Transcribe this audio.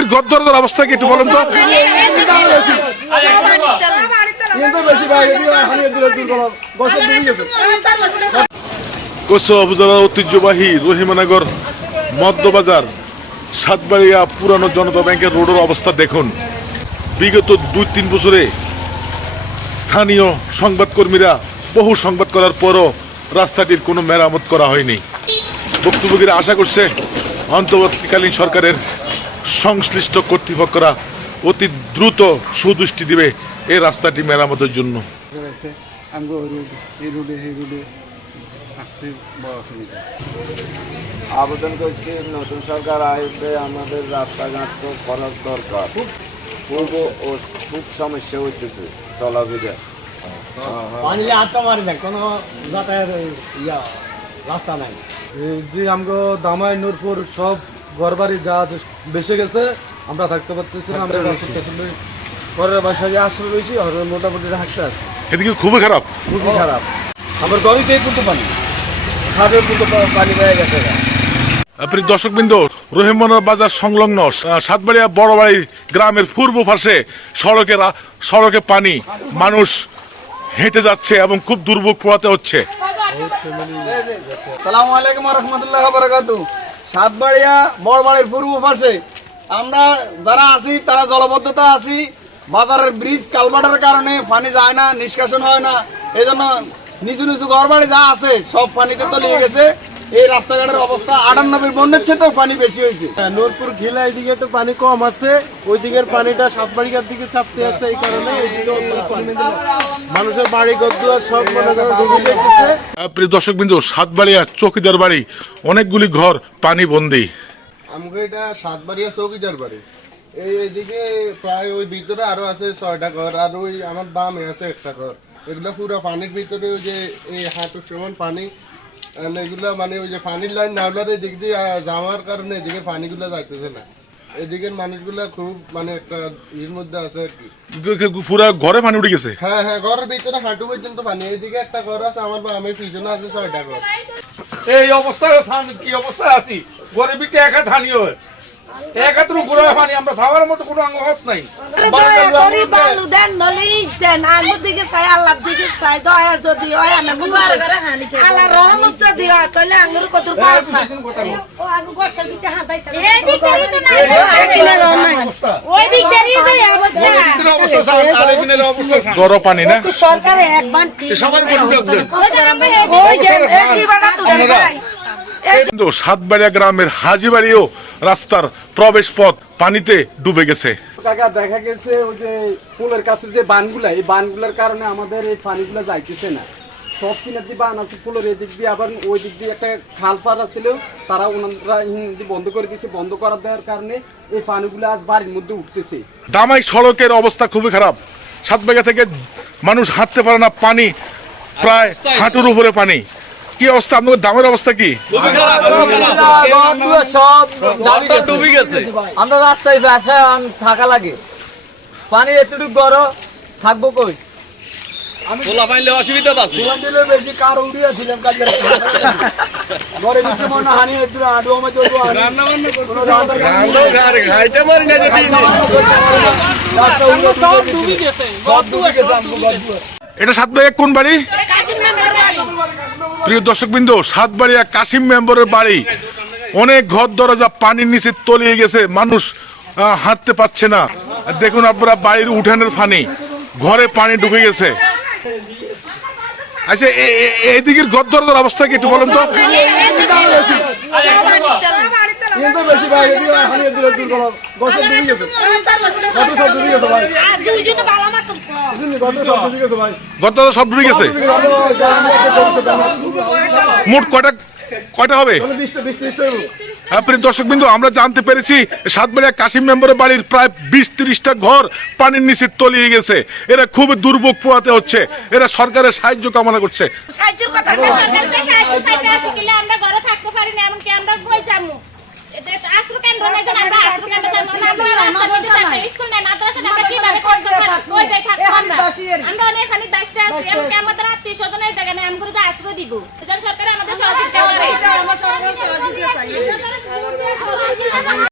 এইদিকের গদ্দরদের অবস্থা কি একটু বলুন তো? ঐতিহ্যবাহী রহিমানগর মদ্যবাজার সাতবাড়িয়া পুরানো জনতা ব্যাংকের রোডের অবস্থা দেখুন। বিগত দুই তিন বছরে স্থানীয় সংবাদকর্মীরা বহু সংবাদ করার পরও রাস্তাটির কোনো মেরামত করা হয়নি। ভুক্তভোগীরা আশা করছে অন্তর্বর্তীকালীন সরকারের সংশ্লিষ্ট কর্তৃপক্ষরা অতি দ্রুত সুদৃষ্টি দিবে এই রাস্তাটি মেরামতের জন্য। আবেদন করছি নতুন সরকার আসবে আমাদের রাস্তাঘাট তো করার দরকার। পূর্ব ও খুব সমস্যা হইতেছে চলাফেরা। পানিলে আটটা মারবে কোনো যাতায়াত ইয়া রাস্তা নাই। যে আমগো দামাই নূরপুর সব ঘরবাড়ি যা আছে বেসে গেছে আমরা থাকতে পারতেছি না আমরা ঘরের বাসায় আশ্রয় রয়েছি আর মোটামুটি হাঁটতে আছে এদিকে খুবই খারাপ। খুবই খারাপ। আমার গরিবে কিন্তু পানি। খাবে কিন্তু পানি হয়ে গেছে। আপনি দর্শকবৃন্দ রহিমনা বাজার সংলগ্ন সাতবাড়িয়া বড়বাড়ি গ্রামের পূর্ব পাশে সড়কে সড়কে পানি মানুষ হেঁটে যাচ্ছে এবং খুব দুর্ভোগ পোহাতে হচ্ছে। সালামু আলাইকুম রহমতুল্লাহ বারাকাতু সাতবাড়িয়া বড়বাড়ির পূর্ব পাশে। আমরা যারা আছি, তারা জলবদ্ধতা আছি। বাজারের ব্রিজ কালভার্টের কারণে পানি যায় না, নিষ্কাশন হয় না। এই জন্য নিচু নিচু ঘরবাড়ি যা আছে, সব পানিতে তলিয়ে গেছে। এই রাস্তাঘাটের অবস্থা আটানব্বই বন্যের চেয়ে তো পানি বেশি হয়েছে। নূরপুর ঘিলা এইদিকে একটু পানি কম আছে। ওই দিকের পানিটা সাতবাড়িয়ার দিকে চাপতে আছে এই কারণে এইদিকে অল্প পানি। মানুষের বাড়ি গদ্দুয়ার সব মনে করো ডুবে যেতেছে আপনি দর্শকবৃন্দ সাতবাড়িয়া চৌকিদার বাড়ি অনেকগুলি ঘর পানি বন্দি। আমাকে এটা সাতবাড়িয়া চৌকিদার বাড়ি। এই এদিকে প্রায় ওই ভিতরে আরও আছে ছয়টা ঘর আর ওই আমার বামে আছে একটা ঘর। এগুলা পুরো পানির ভিতরে ওই যে এই হাঁটুর সমান পানি এগুলা মানে ওই যে পানির লাইন নামলার এদিক দিয়ে যাওয়ার কারণে এদিকে পানিগুলো যাইতেছে না। এদিকের মানুষগুলা খুব মানে একটা ইয়ের মধ্যে আছে আর কি। পুরা ঘরে পানি উঠে গেছে? হ্যাঁ হ্যাঁ ঘরের ভিতরে হাঁটু পর্যন্ত পানি। এদিকে একটা ঘর আছে আমার বামে পিছনে আছে ছয়টা ঘর। এই অবস্থায় কি অবস্থায় আছি? ঘরে ভিতরে একা ধানি হয় একা তো ঘুরে পানি আমরা খাওয়ার মতো কোনো অঙ্গহত নাই। করি বালু দেন নলি দেন আঙ্গুর দিকে চাই আল্লাহর দিকে চাই দয়া যদি আমি আল্লাহ রহমত যদি তাহলে আঙ্গুর কত পাওয়া গড় পানি না? সরকারে একবার সবার কিন্তু সাতবাড়িয়া গ্রামের হাজিবাড়িও রাস্তার প্রবেশ পথ পানিতে ডুবে গেছে। দেখা গেছে ওই যে পুলের কাছে যে বানগুলা এই বানগুলার কারণে আমাদের এই পানিগুলা যাইতেছে না। সব কিনার দিয়ে বান আছে ফুলের এদিক দিয়ে আবার ওই দিক দিয়ে একটা খাল তারা ওনারা হিন্দি বন্ধ করে দিয়েছে বন্ধ করা দেওয়ার কারণে এই পানিগুলো আজ বাড়ির মধ্যে উঠতেছে। দামাই সড়কের অবস্থা খুবই খারাপ। সাতবাগা থেকে মানুষ হাঁটতে পারে না পানি প্রায় হাঁটুর উপরে পানি। কি অবস্থা? আপনাদের দামের অবস্থা কি? সব ডুবে গেছে। আমরা রাস্তায় বাসায় থাকা লাগে পানি এতটুকু গরম থাকব কই দিলে বেশি কার উড়িয়েছিলাম কাজে ঘরে দিতে মনে হানি একটু আডু আমাদের রান্না বান্না কোনো সব ডুবে গেছে সব ডুবে গেছে আমগো বাড়ি? এটা কোন বাড়ি কাশিম মেম্বার বাড়ি। প্রিয় দর্শকবৃন্দ সাতবাড়িয়া কাশিম মেম্বরের বাড়ি। অনেক ঘর দরজা পানির নিচে তলিয়ে গেছে। মানুষ হাঁটতে পারছে না। দেখুন আপনারা বাড়ির উঠানের পানি ঘরে পানি ঢুকে গেছে। আচ্ছা এইদিকের ঘর দরজার অবস্থা কি একটু বলুন তো? দুইজনে ভালো বুঝলি সব ডুবে গেছে। মোট কয়টা কয়টা হবে? বিশটা বিশ দর্শক বিন্দু আমরা জানতে পেরেছি, সাতবাড়িয়া কাশিম মেম্বরের বাড়ির প্রায় বিশ তিরিশটা ঘর পানির নিচে তলিয়ে গেছে। এরা খুব দুর্ভোগ পোয়াতে হচ্ছে। এরা সরকারের সাহায্য কামনা করছে। সাহায্যের কথা আমরা ঘরে থাকতে পারি না, এমনকি আমরা আমরা অনেক খালি দাসতে আছি এমনকি আমাদের আত্মীয় জায়গা নাই তো আশ্রয় দিব। সরকার আমাদের সহযোগিতা করে